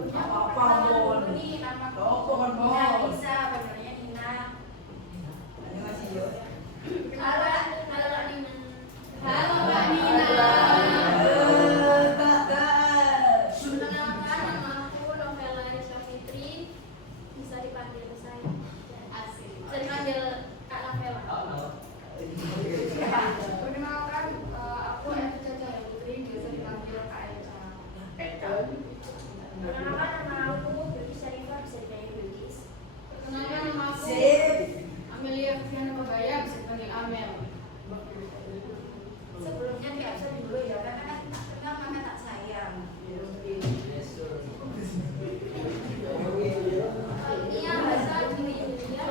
sebelumnya Apa-apa, perkenalan Bon. dulu nih nama Apa, Bon? Nina Lisa, panggilannya Nina. 안녕하세요. Halo, halo Nina. Halo Mbak Nina. Perkenalkan, nama aku Novela Risa Fitri, bisa dipanggil saya. Asik. Bisa dipanggil Kak Novela. Perkenalkan, aku Evi Caca Putri, biasa dipanggil Kak Eca. Perkenalkan, nama aku Bilkis Syarifah, bisa dipanggil Bilkis. Perkenalkan, nama aku Sip. Amelia Viviana Pabaya, bisa dipanggil Amel. Sebelumnya di absen dulu ya, karena kan tak kenal maka tak sayang. Nia bahasa diri India.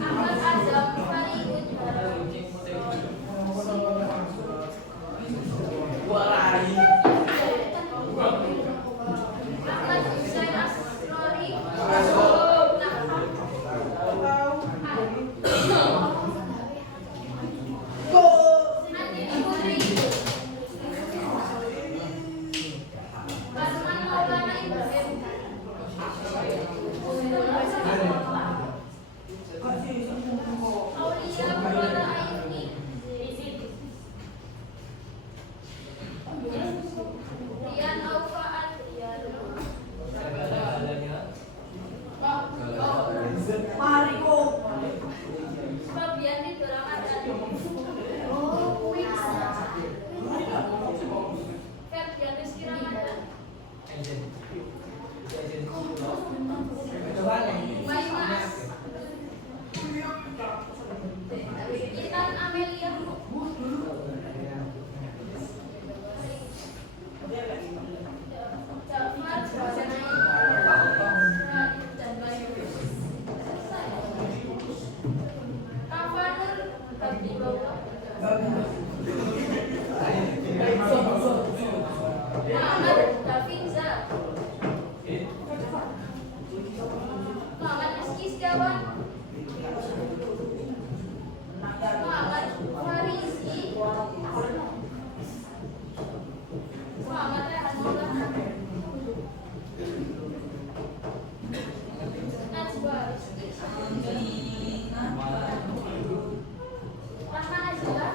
Ahmad Azam Fariud Ahmad Hussein Asrori. Andi Putri. Basman Maulana Ibrahim. Aulia Purwada Ayuni. Rian Aufa Adrian. Mariko. Fabian Ridho Ramadhani. Ferdian Rizky Ramadan. Maimas. Intan Amelia. Jafar Kafanur Abdullah. Muhammad Davinza. Muhammad Rizky Setiawan. Muhammad Farizi. Muhammad Rehan Maulana. Najwa Rizky. Rahman Azila.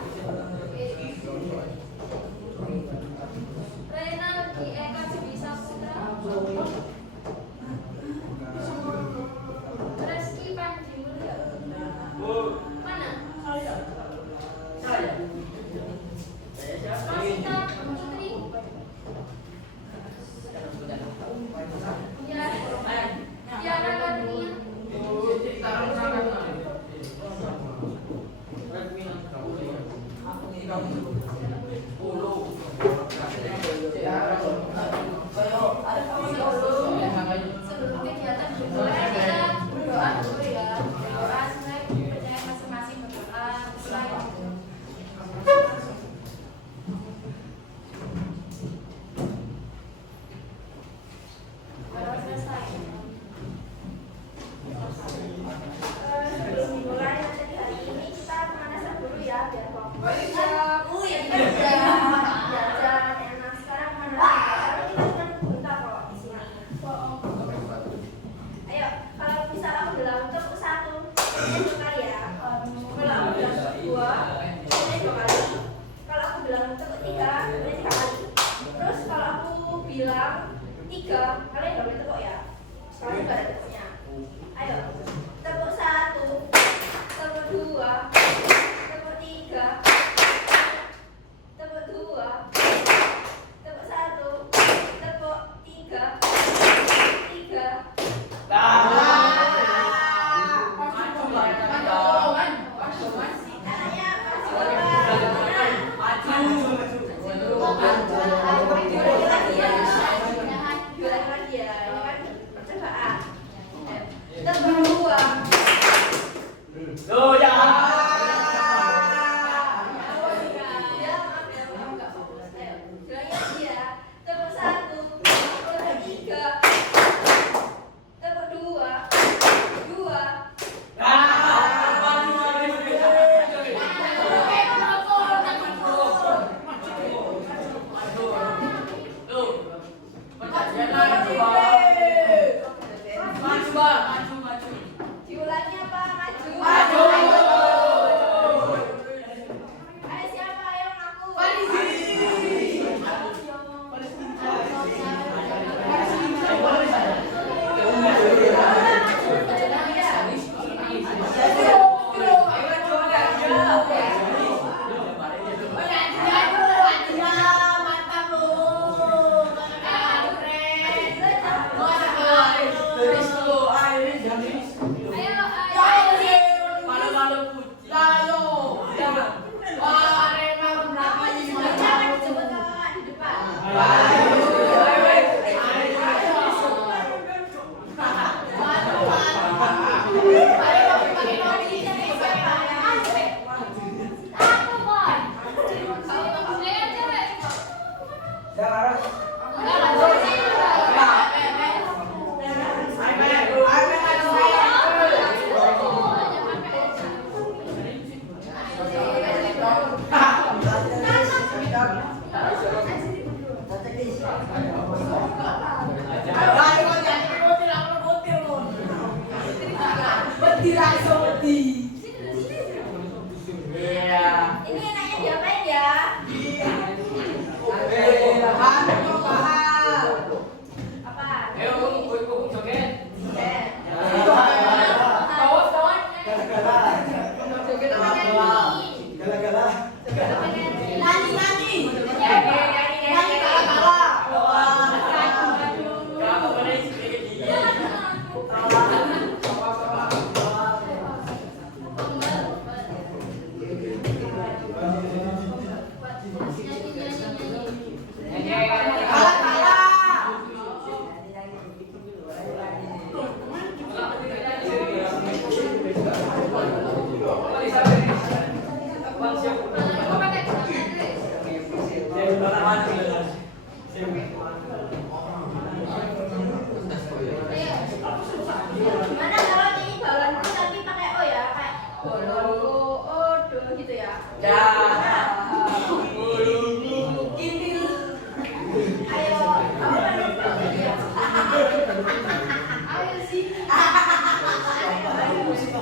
Ayo sini.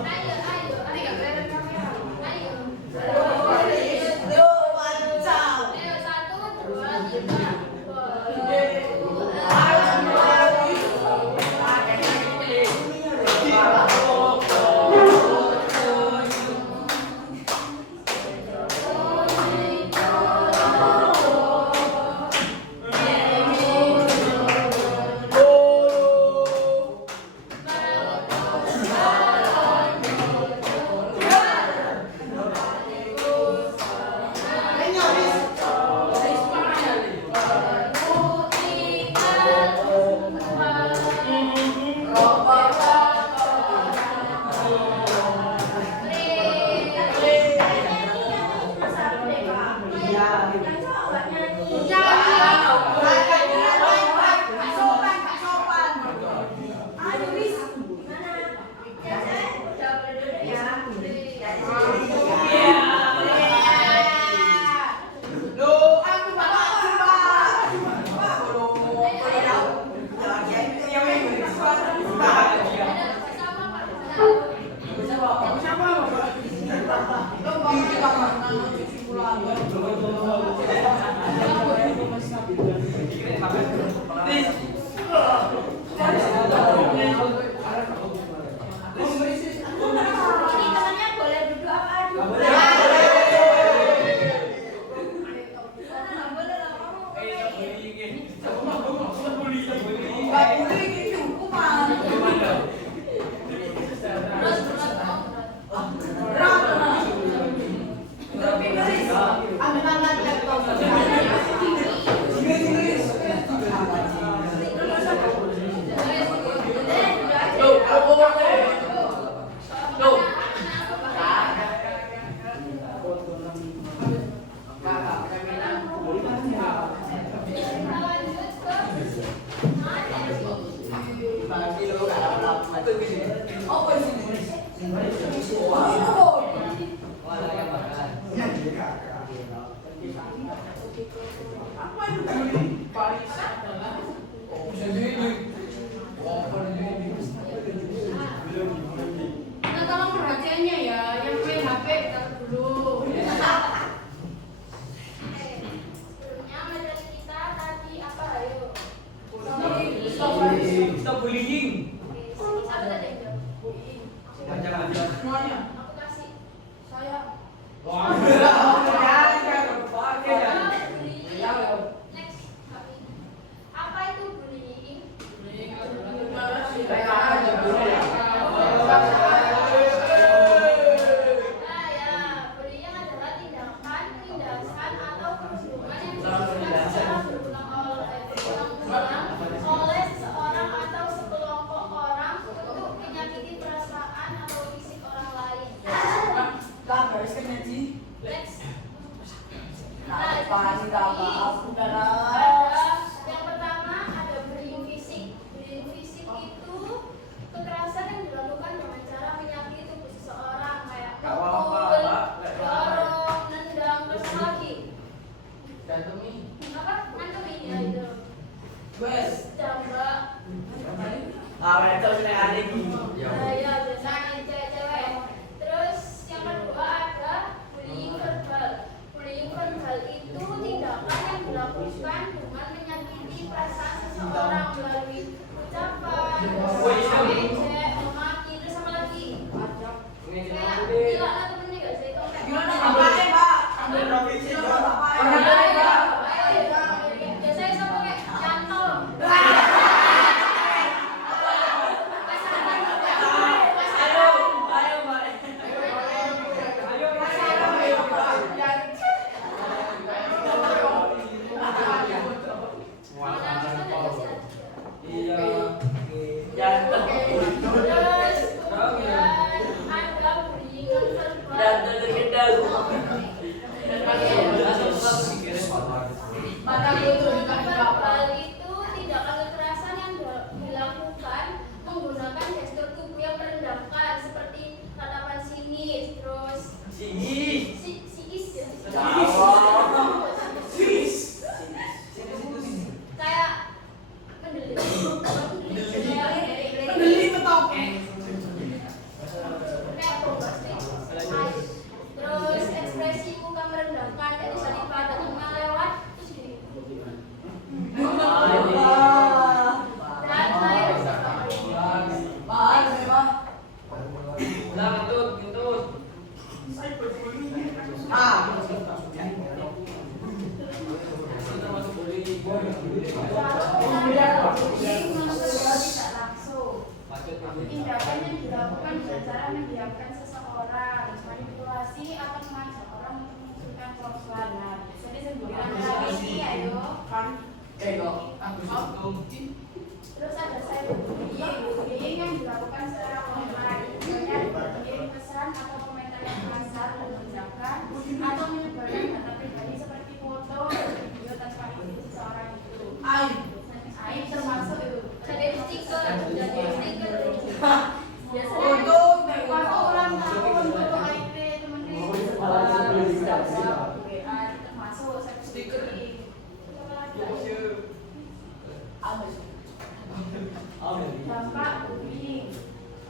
Ayo, ayo. Nanti nggak kelihatan kamera. Ayo. Yo, macam. Ayo, 1, 2, 3. Nah, tolong perhatiannya ya, yang main HP taruh dulu. Sebelumnya materi kita tadi apa, ayo? Stop bullying. Oke, siapa tadi yang jawab? Semuanya. Aku kasih. Saya Wah. Next, kami. Apa itu bullying? Nah ya, bullying adalah tindakan, penindasan atau perbuatan yang dilakukan secara berulang-ulang oleh seseorang atau sekelompok orang untuk menyakiti perasaan atau fisik orang lain. Next. Ada yang pertama ada bullying fisik. Bullying fisik itu kekerasan yang dilakukan dengan cara menyakiti tubuh seseorang kayak pukul, dorong, nendang, terus apa lagi? Apa? Ngantemi ya itu. Jambak. Ya biasanya cewek-cewek. Terus yang kedua ada bullying verbal. Bullying verbal itu tindakan yang dilakukan WhatsApp, WA, termasuk Stiker. dampak bullying.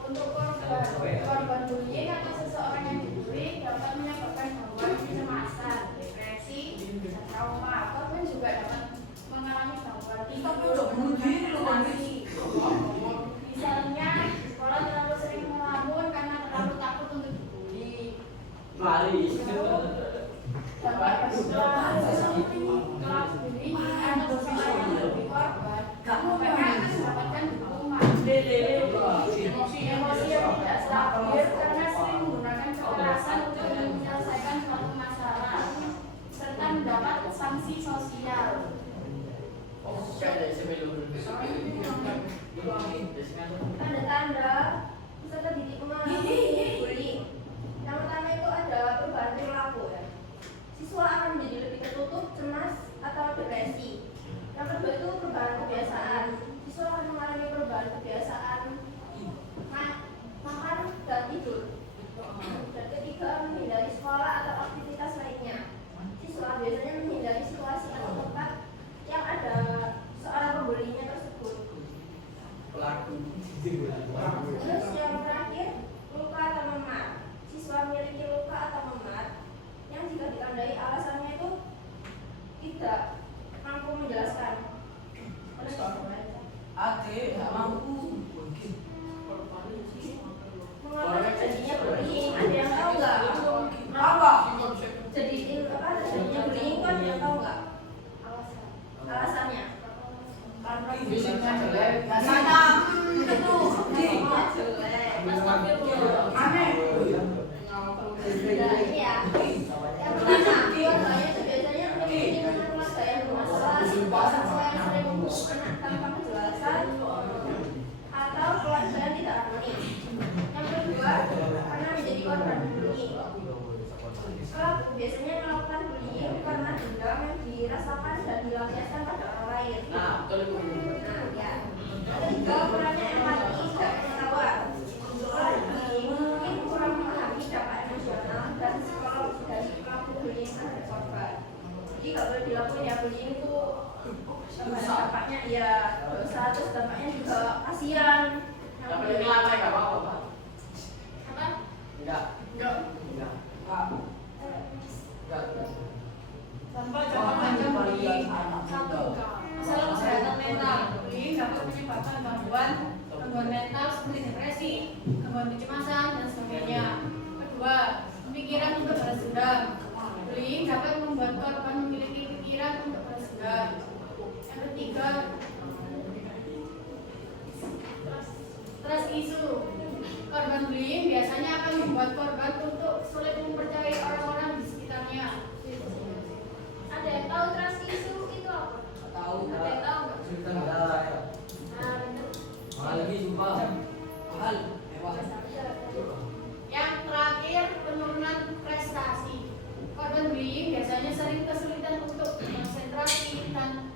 Untuk korban bullying atau seseorang yang dibully dapat menyebabkan gangguan kecemasan, depresi, dan trauma. Korban juga dapat mengalami gangguan tidur, Tapi udah bunuh diri loh, konsentrasi. Misalnya, sekolah terlalu sering melamun karena terlalu takut untuk dibully. Lari. Dampak kedua, kelas bullying atau seseorang yang menjadi korban, mereka akan mendapatkan hukuman. Emosi yang tidak stabil karena sering menggunakan kekerasan untuk menyelesaikan suatu masalah, serta mendapat sanksi sosial. Tanda-tanda peserta didik mengalami bullying. Yang pertama itu ada perubahan perilaku ya. Siswa akan menjadi lebih tertutup, cemas, atau depresi. Yang kedua itu perubahan kebiasaan. Siswa akan mengalami perubahan kebiasaan makan dan tidur. Dan ketiga, menghindari sekolah atau aktivitas lainnya. Siswa biasanya menghindari situasi atau tempat yang ada seorang pembulinya tersebut. Terus yang terakhir, luka atau memar. Siswa memiliki luka atau memar yang jika ditandai alasannya itu tidak mampu menjelaskan. Mengapa terjadinya bullying? Ada yang tahu nggak? Terjadinya bullying itu ada yang tahu nggak? Alasannya? Fisiknya jelek. Biasanya itu Jelek. aneh. Nah, ini ya. Yang pertama, keluarganya itu biasanya memiliki keluarga yang bermasalah, siswa yang sering membunuh anak tanpa kejelasan, atau keluarga yang tidak harmonis. Yang kedua, karena menjadi korban bullying. Pelaku biasanya melakukan bullying karena dendam yang dirasakan dan dilampiaskan pada orang lain. Nah, ya. Yang ketiga, kurangnya empati dan pengetahuan. Bullying mungkin kurang memahami dampak emosional dan psikologis dari pelaku bullying terhadap korban. Jadi nggak boleh dilakukan ya, bullying itu dampaknya ya dosa, terus dampaknya juga kasihan. Apa? Dampak-dampak bullying. Satu, masalah kesehatan mental. Bullying dapat menyebabkan gangguan mental seperti depresi, gangguan kecemasan, dan sebagainya. Kedua, pikiran untuk balas dendam. Bullying dapat membuat korban memiliki pikiran untuk balas dendam. Yang ketiga, trust issue. Korban bullying biasanya akan membuat korban untuk sulit mempercayai orang-orang di sekitarnya. Ada yang tahu trust issue itu apa? Ada yang tahu nggak? Nah, bener. Yang terakhir, penurunan prestasi. Korban bullying biasanya sering kesulitan untuk konsentrasi dan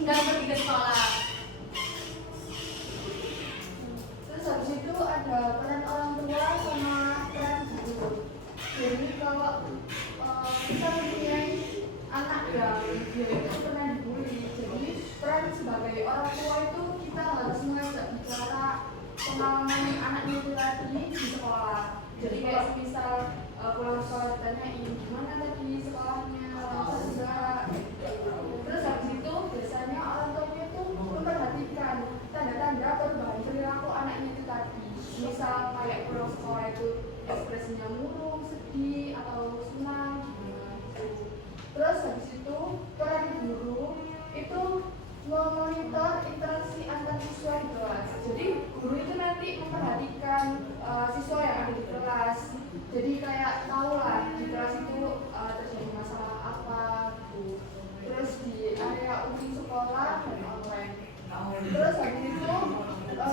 enggan pergi ke sekolah. Terus habis itu ada peran orang tua sama peran guru. Jadi kalau kita mempunyai anak yang dia itu pernah dibully, jadi peran sebagai orang tua itu kita harus mengajak bicara pengalaman anaknya itu tadi di sekolah. Jadi kayak misal pulang sekolah ditanyain gimana tadi sekolahnya, lancar enggak. Terus habis itu biasanya orang tuanya itu memperhatikan tanda-tanda perubahan perilaku anaknya itu tadi. Misal kayak pulang sekolah itu ekspresinya murung, sedih atau senang. Terus habis itu peran guru itu memonitor interaksi antar siswa di kelas. Jadi guru itu nanti memperhatikan siswa yang ada di kelas. Jadi kayak tahu lah di kelas itu terjadi masalah apa gitu. Terus di area uji sekolah dan online. Terus habis itu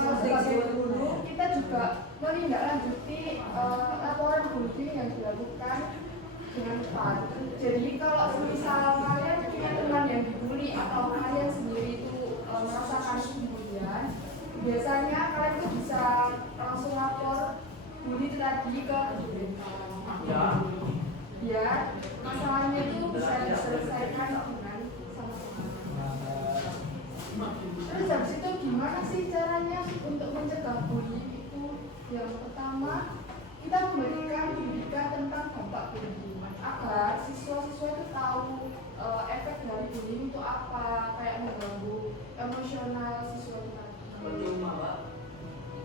sebagai guru kita juga menindaklanjuti laporan bullying yang dilakukan dengan cepat. Jadi kalau misal kalian punya teman yang dibully atau kalian sendiri itu merasakan pembulian, biasanya kalian itu bisa langsung lapor bully itu tadi ke guru. biar masalahnya itu bisa diselesaikan dengan sama-sama. Terus habis itu gimana sih caranya untuk mencegah bullying itu? Yang pertama, kita memberikan pendidikan tentang dampak bullying agar siswa-siswa itu tahu efek dari bullying itu apa, kayak mengganggu emosional siswa itu tadi. Percuma, Pak.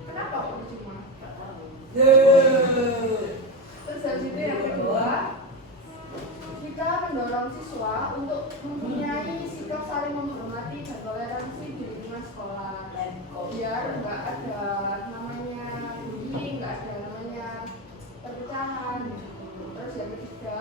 Kenapa kok percuma? Yeay. Terus habis itu yang kedua, kita mendorong siswa untuk mempunyai sikap saling menghormati dan toleransi di lingkungan sekolah. Biar nggak ada namanya bullying, nggak ada namanya perpecahan. Terus yang ketiga,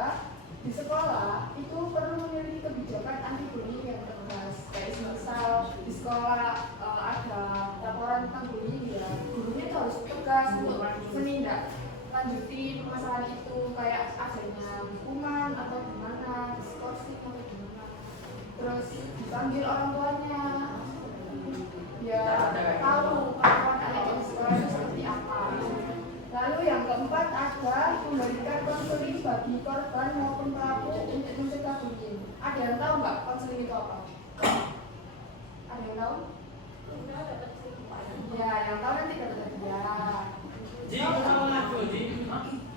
di sekolah itu perlu memiliki kebijakan anti bullying yang tegas. Kayak misal di sekolah ada laporan tentang bullying, ya gurunya itu harus tegas untuk menindak lanjutin masalah itu, kayak adanya hukuman atau gimana, diskorsi atau gimana. Terus dipanggil orang tuanya biar tahu kelakuan anak di sekolah itu seperti apa. Lalu yang keempat ada memberikan konseling bagi korban maupun pelaku untuk mencegah bullying. Ada yang tahu nggak konseling itu apa? Ada yang tahu? Ya, yang tahu nanti dapat hadiah. Ji, sama aku, Ji.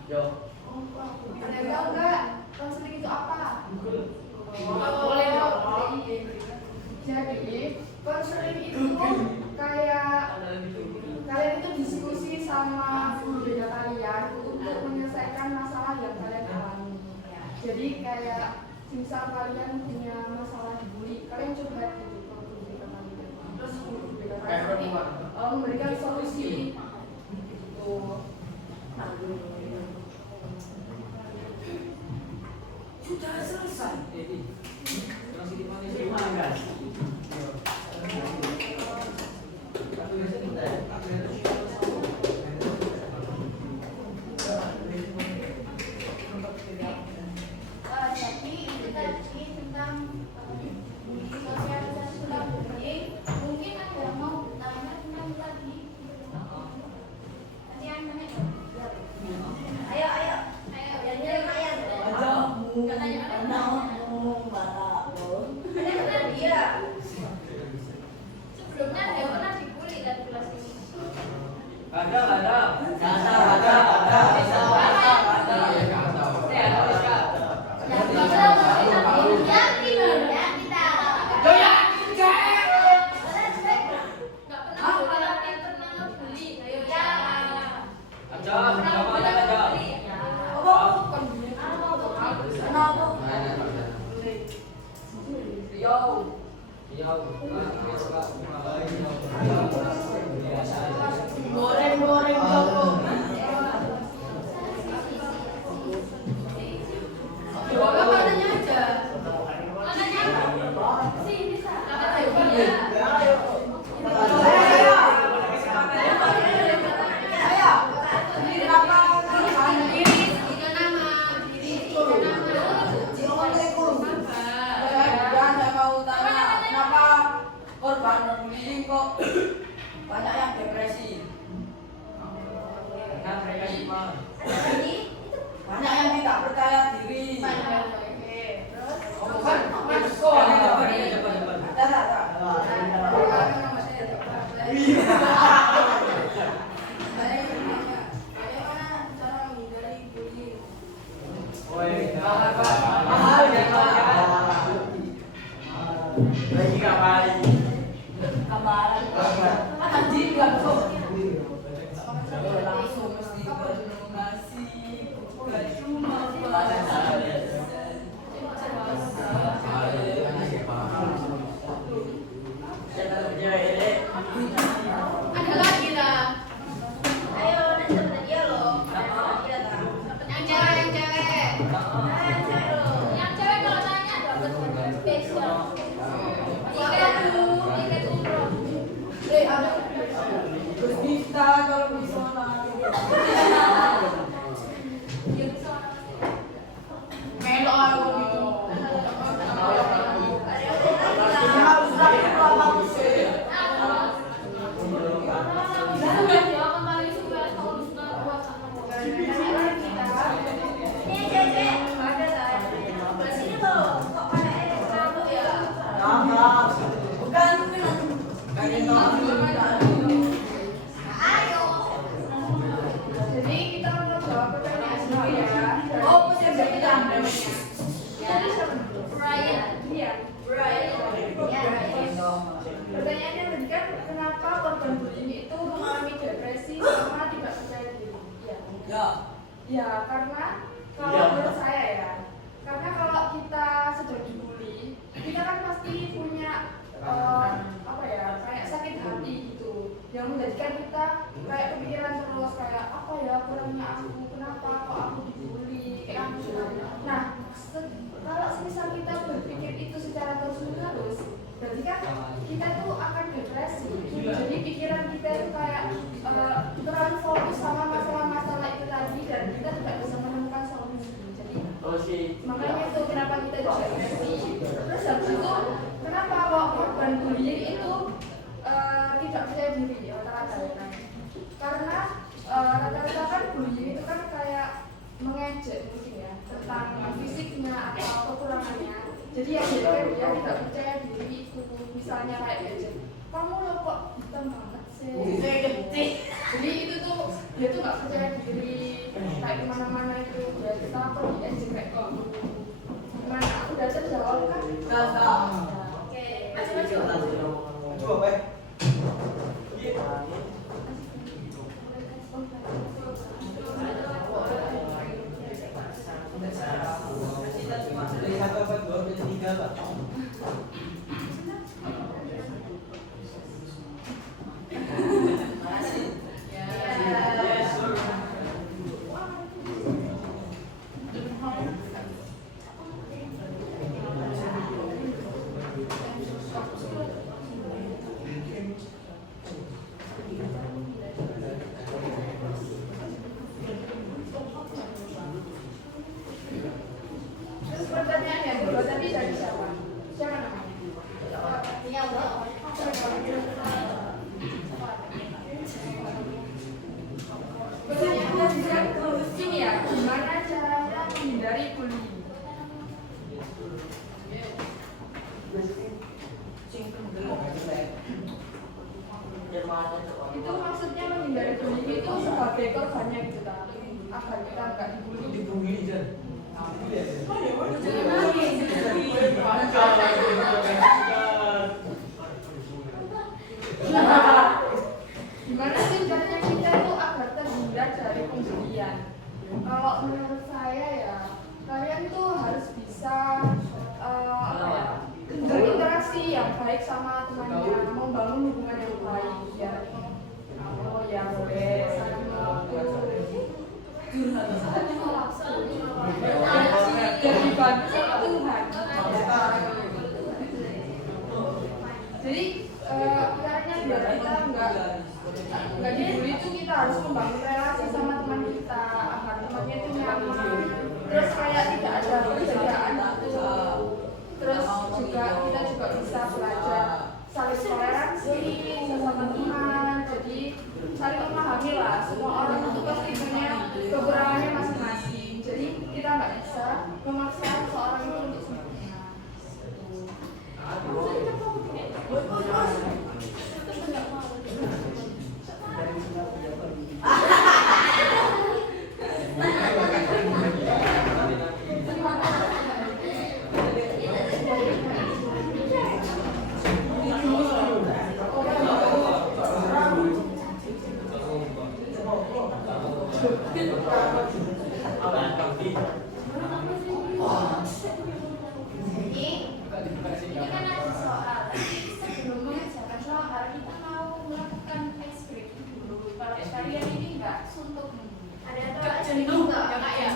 Yo. Ada yang tahu nggak konseling itu apa? Boleh dong. Jadi konseling itu kayak kalian itu diskusi sama guru beda kalian untuk menyelesaikan masalah yang kalian alami. Jadi kayak misal kalian punya masalah dibully, kalian curhat gitu ke guru beda kalian. Terus guru beda kalian memberikan solusi. Gitu. Sudah selesai. Terus di mana sih? Mana, guys? Jadi itu tadi tentang sosialisasi tentang bullying. Mungkin ada yang mau tanya tentang tadi. Nanti yang nanya. Ayo. Yang lumayan. Katanya ada. Ada dia. Sebelumnya ada yang pernah dibully kan di kelas ini. Ada. Goreng Joko. Bapak tanya aja. Tanya apa? Sini korban bullying kok banyak yang depresi. Nah, mereka cuma Banyak yang tidak percaya diri. Langsung mesti ngasih ada lagi lah. Ayo, nanti dapat dia loh. Yang cewek. Yang cewek loh. Yang cewek kalau nanya dapat hadiah spesial. Tiket umroh. ada terus bisa kalau bisa melok aku gitu. Harus dapat berapa persen? Ini cewek. namanya. Tadi siapa dulu? Brian. Dia. Brian. Ya, Pertanyaannya tadi kan kenapa korban bullying itu mengalami depresi sama tidak percaya diri? Ya. Ya karena kalau menurut saya ya, karena kalau kita sedang dibully, kita kan pasti punya apa ya, kayak sakit hati gitu, yang menjadikan kita kayak kepikiran terus kayak apa ya kurangnya aku, kenapa kok aku dibully kayak gitu. Nah, kalau semisal kita berpikir itu secara terus-menerus, berarti kan kita tuh akan depresi. Jadi pikiran kita itu kayak terlalu fokus sama masalah-masalah itu tadi dan kita tidak bisa menemukan solusi. Jadi makanya itu kenapa kita depresi. Terus habis itu kenapa kok korban bullying itu tidak percaya diri rata-rata ya? Karena rata-rata kan bullying itu kan kayak mengejek mungkin ya tentang fisiknya atau kekurangannya. Jadi ya dia tidak percaya diri itu, misalnya kayak ejek, kamu lo kok hitam banget sih. Jadi itu tuh dia tuh nggak percaya diri, kayak kemana-mana itu ya kita apa diejek kayak gitu. Gimana? Udah terjawab kan? Oke, maju. Coba, Pak. Dari 1 sampai 2 dari 3, Pak. Yes, sir. Terus pertanyaannya dulu tadi dari siapa? Siapa namanya? Iya, Mbak. Pertanyaannya juga ini ya, gimana caranya menghindari bullying? Itu maksudnya menghindari bullying itu sebagai korbannya gitu kan, agar kita nggak dibully. Dibully, Jan. Gimana sih caranya kita tuh agar terhindar dari pembulian? Kalau menurut saya ya, kalian tuh harus bisa apa ya, berinteraksi yang baik sama temannya, membangun hubungan yang baik ya. Oh ya boleh, saling mengatur. Dan dibantu sama Tuhan. Jadi caranya biar kita nggak dibully itu kita harus membangun relasi sama teman kita agar temannya itu nyaman. Terus kayak tidak ada perbedaan gitu. Terus juga kita juga bisa belajar saling toleransi sama teman. Jadi saling memahami lah. Semua orang itu pasti punya kekurangannya masing-masing. Jadi kita nggak bisa memaksa seorang itu untuk sempurna. Ini kan ada soal, tapi sebelum mengerjakan soal kita mau melakukan ice breaking dulu. Kalau kalian ini nggak suntuk, ada Jenuh nggak? ya?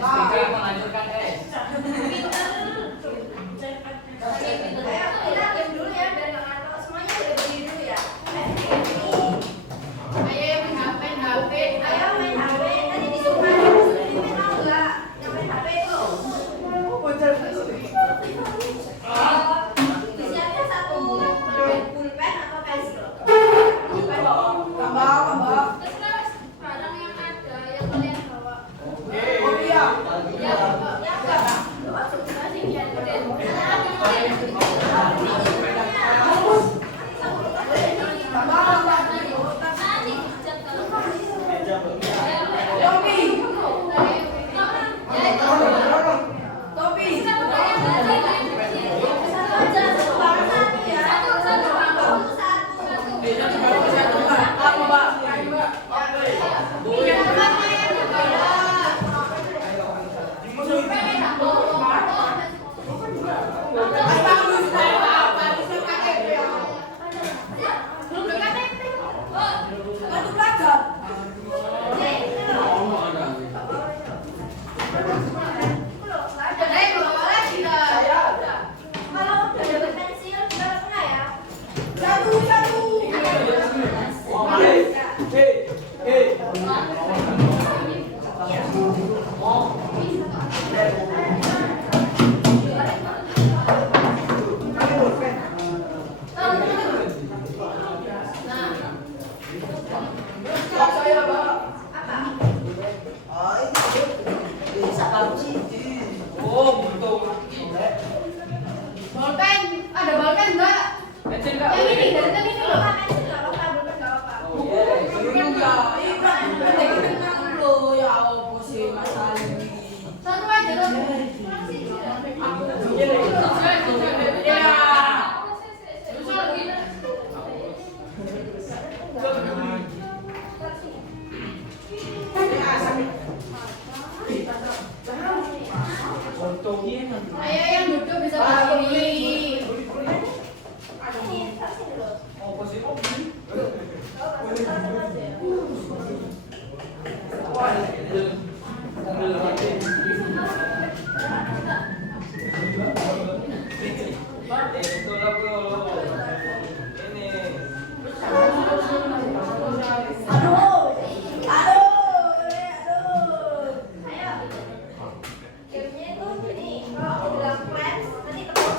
SPG melanjutkan S. Ayo, kita game dulu ya, biar nggak ngantuk. Semuanya udah berdiri dulu ya. Ayo main HP. Ayo main HP. Tadi disuruh main HP, tahu nggak? Yang main HP itu Oh, betul. Bolpen, ada bolpen enggak? Pensil enggak? Yang ini dari tadi ini loh. Pensil nggak apa-apa, bukan nggak apa-apa. Oh, iya. Satu aja tuh. Ayo yang duduk bisa berdiri. Ini taruh sini dulu. Oh, posisi oh, ini. Taruh satu aja. Wah, ini. Itu lah bro. Ini. Aduh. Ayo. Gamenya itu gini, kalau dibilang flash, nanti tepuk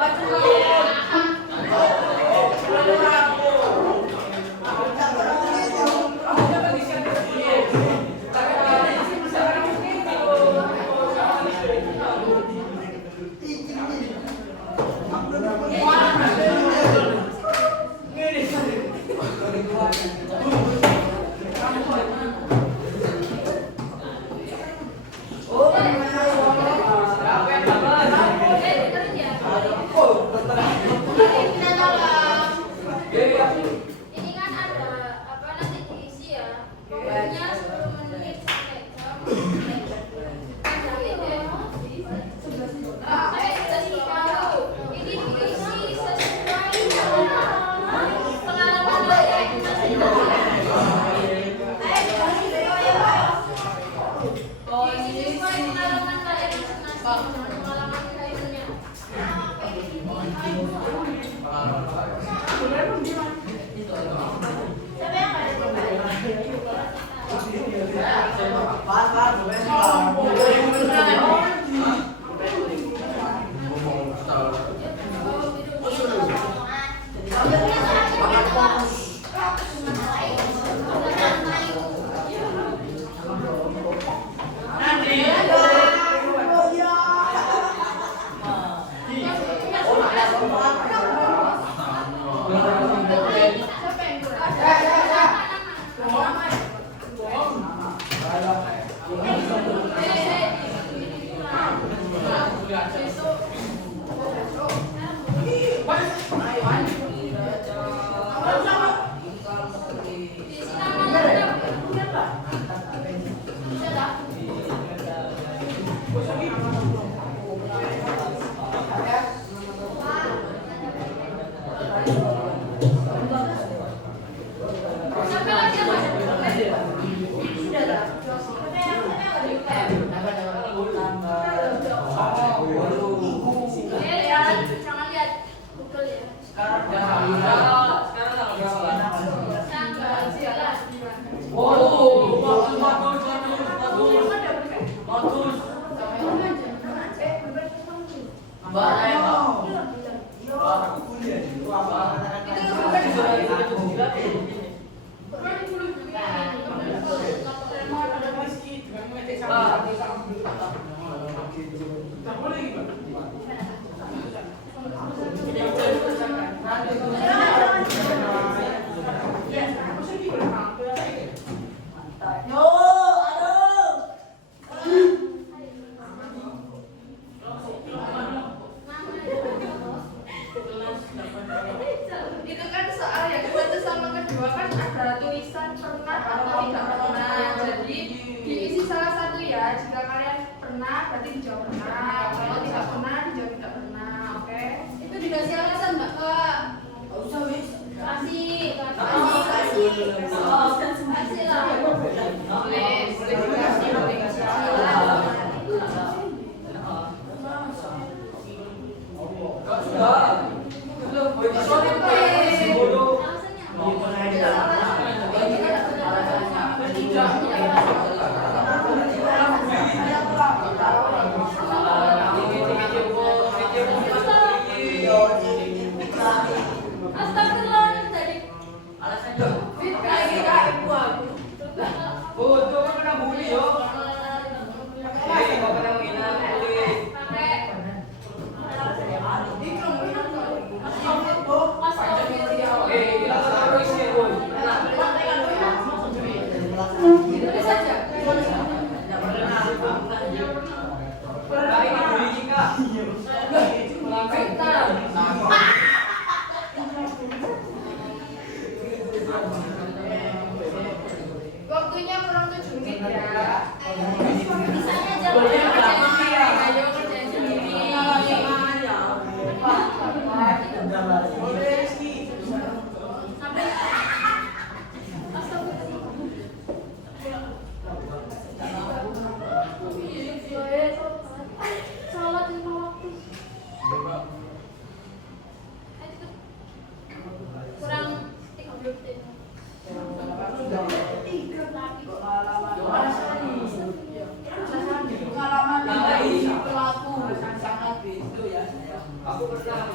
Dengerin ya. Ini kan ada apa nanti diisi ya. Pokoknya 10 menit sampai jam. Ini diisi sesuai pengalaman layar pengalaman lainnya. Jangan lihat Google ya. Sekarang tanggal berapa? Tanggal 11. Bagus. Itu kan soal yang satu sama kedua kan ada tulisan pernah atau tidak pernah. Jadi diisi salah satu ya. Jika kalian pernah berarti dijawab pernah. Kalau tidak pernah dijawab tidak pernah. Oke? Itu dikasih alasan Mbak Kak. Kasih Kasih lah. Boleh dikasih, boleh dikasih. Astagfirullah dari Tulis saja.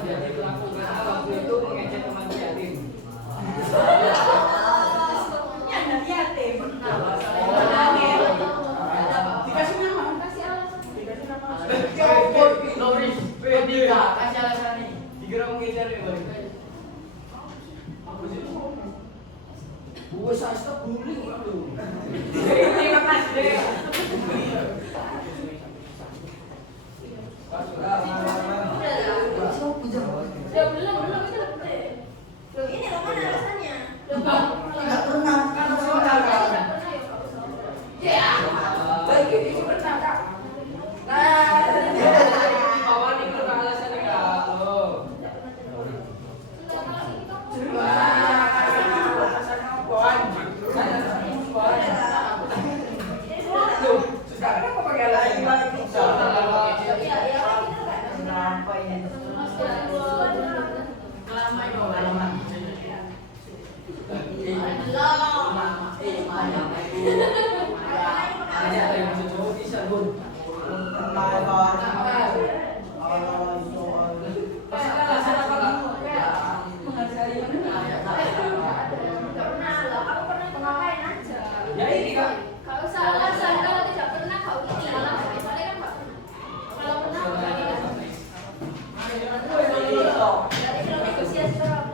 Jadi pelakunya waktu itu mengejek teman yatim. Ya anak yatim. Dikasih nama. Kasih alasan. Dikasih nama. Loris, Pedika, kasih alasan nih. Dikira mengejar ya, Bang. Apa sih? Gue saya bullying lu. Ini kelas deh. Ya belum itu udah. Loh, ini loh mana alasannya? Tidak pernah. Kan saudara. Ya. Baik ini pernah kak. Bawa nih ke alasan enggak lo. Sudah kenapa pakai alasan? Iya, ya orang kita kan. Kenapa ini? Ya ini kan. Kalau salah kalau tidak pernah kau ini alasan misalnya kan nggak pernah. Kalau pernah Berarti kita negosiasi orang.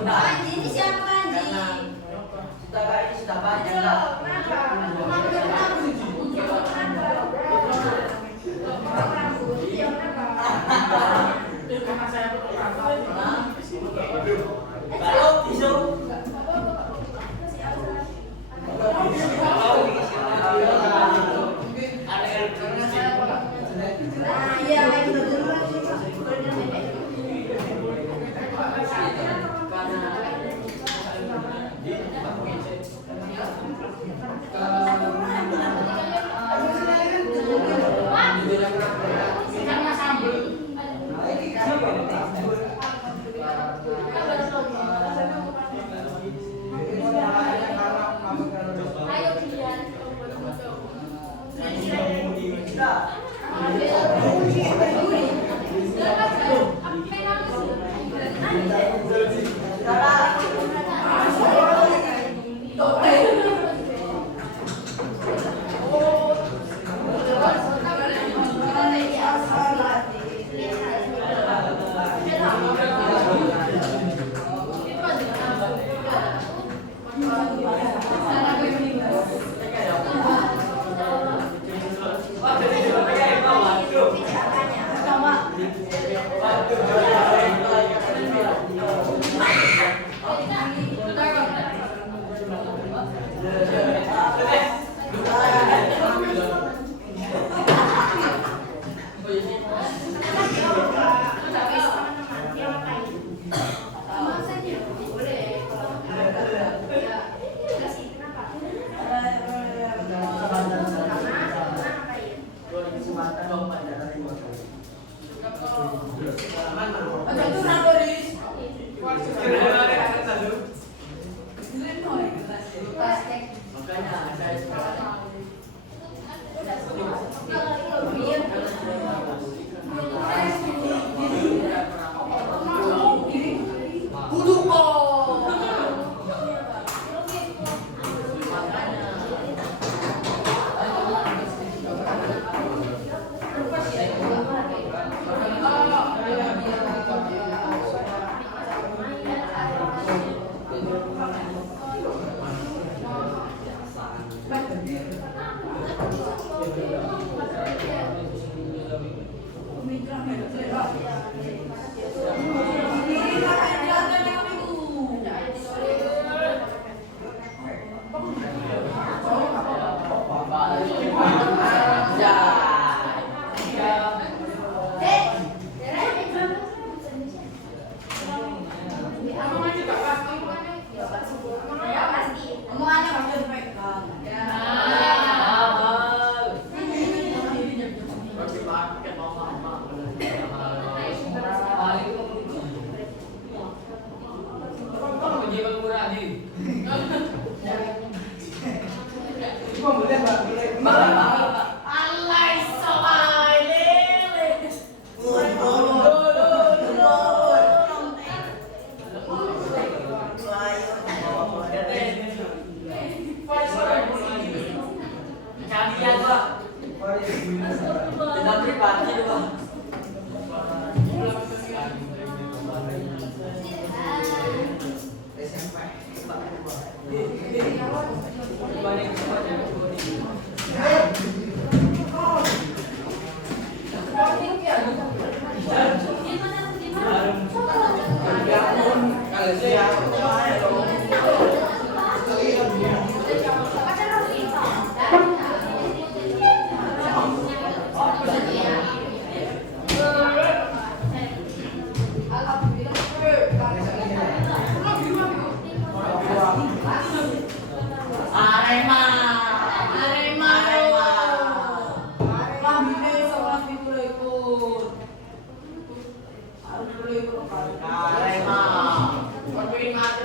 Panji ini siapa Panji? Sudah banyak Aduh, lah. kenapa? Kenapa? Kenapa dia nggak bisa teman-teman? Dia ngapain? Sama saja. Boleh kalau ya enggak sih kenapa? Karena ngapain? Kesempatan dong Pak Jarang lima kali. Ada curang Doris. Makanya saya sekarang Kudu kok. Ya pasti. Omongannya pasti dipegang. Kalian Pak. Tidak pribadi Pak. Arema. Lambine sekolah itu ikut. Harus boleh ikut. Arema. Konfirmasi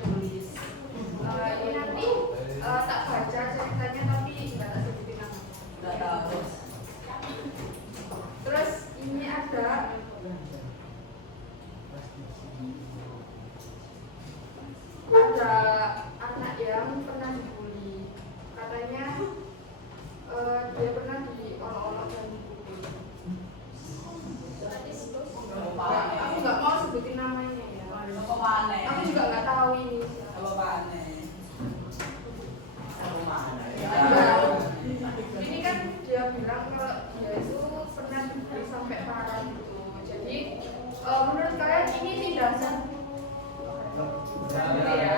ditulis. Ini nanti tak baca ceritanya tapi nggak tak sebutin nama. Nggak tahu. Terus ini ada anak yang pernah dibully. Katanya dia pernah diolok-olok dan dibully. Aku nggak mau sebutin namanya ya. Apa mana? Aku juga nggak tahu ini. Apa mana? Ini kan dia bilang kalau dia itu pernah dibully sampai parah gitu. Jadi menurut kalian ini tindakan ya?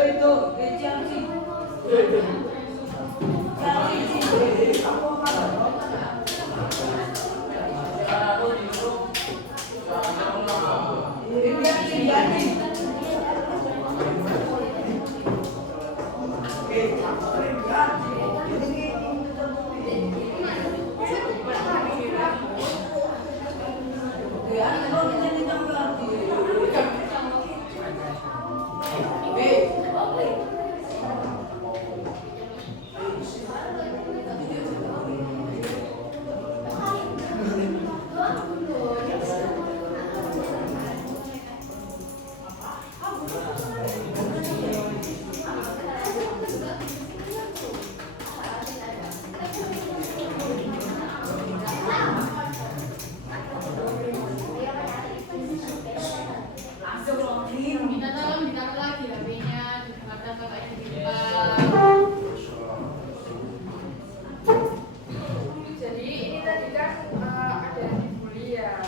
Itu kecil sih. Minta tolong ditaruh lagi HP-nya, dikatakan kakaknya di Jadi ini tadi kan ada yang dibully ya.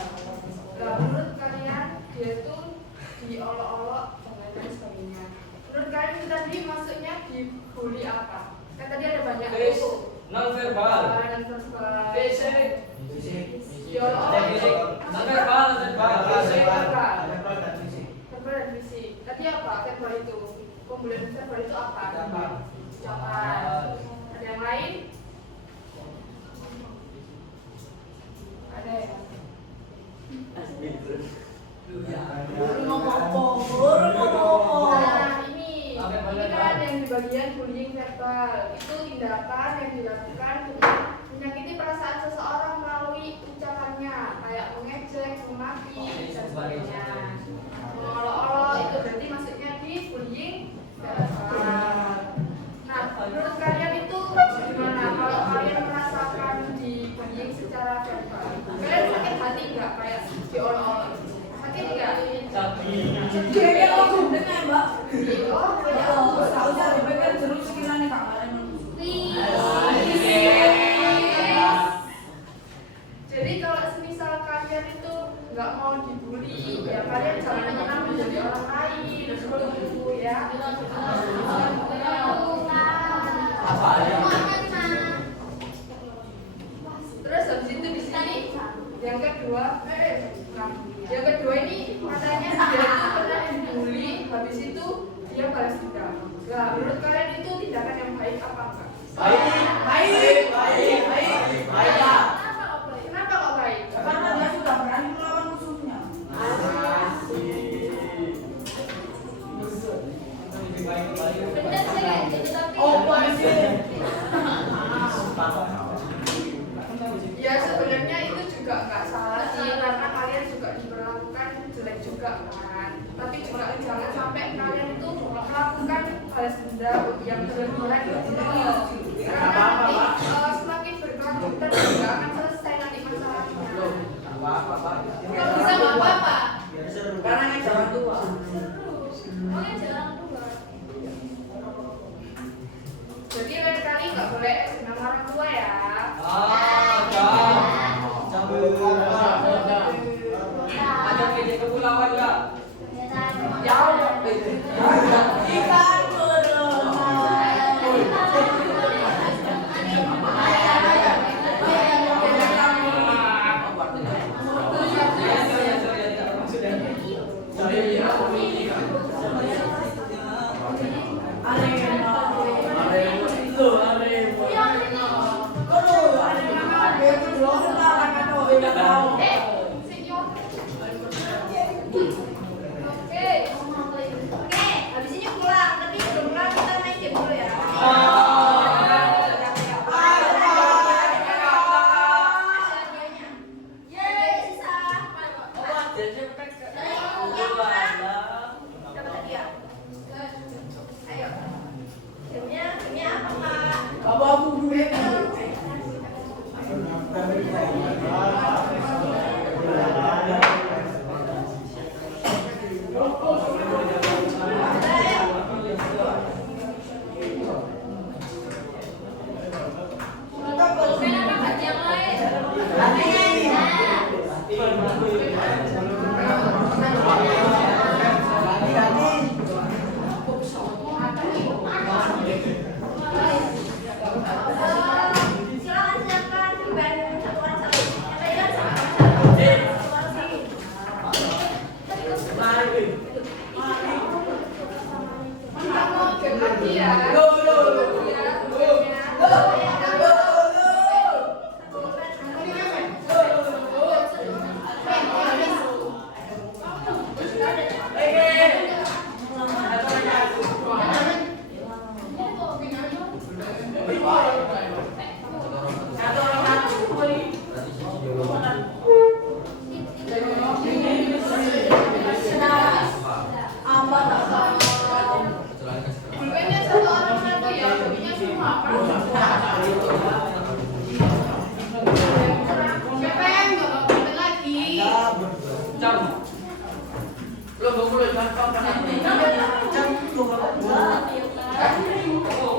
Nah, menurut kalian dia tuh diolok-olok dan lain sebagainya. Menurut kalian itu tadi maksudnya dibully apa? Kan tadi ada banyak Non verbal. non verbal. Fisik. Diolok-olok. Non verbal, non verbal. Fisik. Verbal dan fisik. Tadi apa? Verbal itu. Pembulian verbal itu apa? Ucapan. Ada yang lain? Ada ya? Nah, ini kan yang di bagian bullying verbal. Itu tindakan yang dilakukan untuk menyakiti perasaan seseorang melalui ucapannya, kayak mengejek, memaki, dan sebagainya. Mengolok-olok itu berarti maksudnya di bullying verbal. Nah, menurut kalian itu gimana kalau kalian merasakan di bullying secara verbal? Kalian sakit hati nggak? nggak mau dibully, ya kalian jangan pernah menjadi orang lain dulu ya. Apa ya? Terus habis itu di sini yang kedua, yang kedua ini katanya dia itu pernah dibully, habis itu dia balas dendam. Nah, menurut kalian itu tindakan yang baik apa enggak? Baik. Kenapa kok baik? Karena dia sudah berani melawan musuhnya. Bener sih kayak gitu tapi Ya sebenarnya itu juga nggak salah sih, karena kalian juga diperlakukan jelek juga kan. Tapi juga jangan sampai kalian itu melakukan balas dendam yang berlebihan gitu loh. Karena nanti semakin berkelanjutan juga akan selesai nanti masalahnya. kalau bisa nggak apa-apa. Karena ini jalan tua. Oh yang jalan dua. Jadi lain kali nggak boleh nama orang tua ya. Ada meja kepulauan nggak? Jauh. Ikan Oke, habis ini pulang. Tapi sebelum pulang kita main game dulu ya. Yeay, sisa. Dapat hadiah. Ayo. Gamenya apa, Kak? abu-abu gue. Kenapa nggak yang lain? Silakan cobain satu orang satu. Yang pegang sama satu. Kita mau game lagi ya. Bulenya satu orang satu ya, jadinya semua kan? Siapa yang nggak mau konten lagi? Jam. Belum 20 jam. Jam 20. Oh,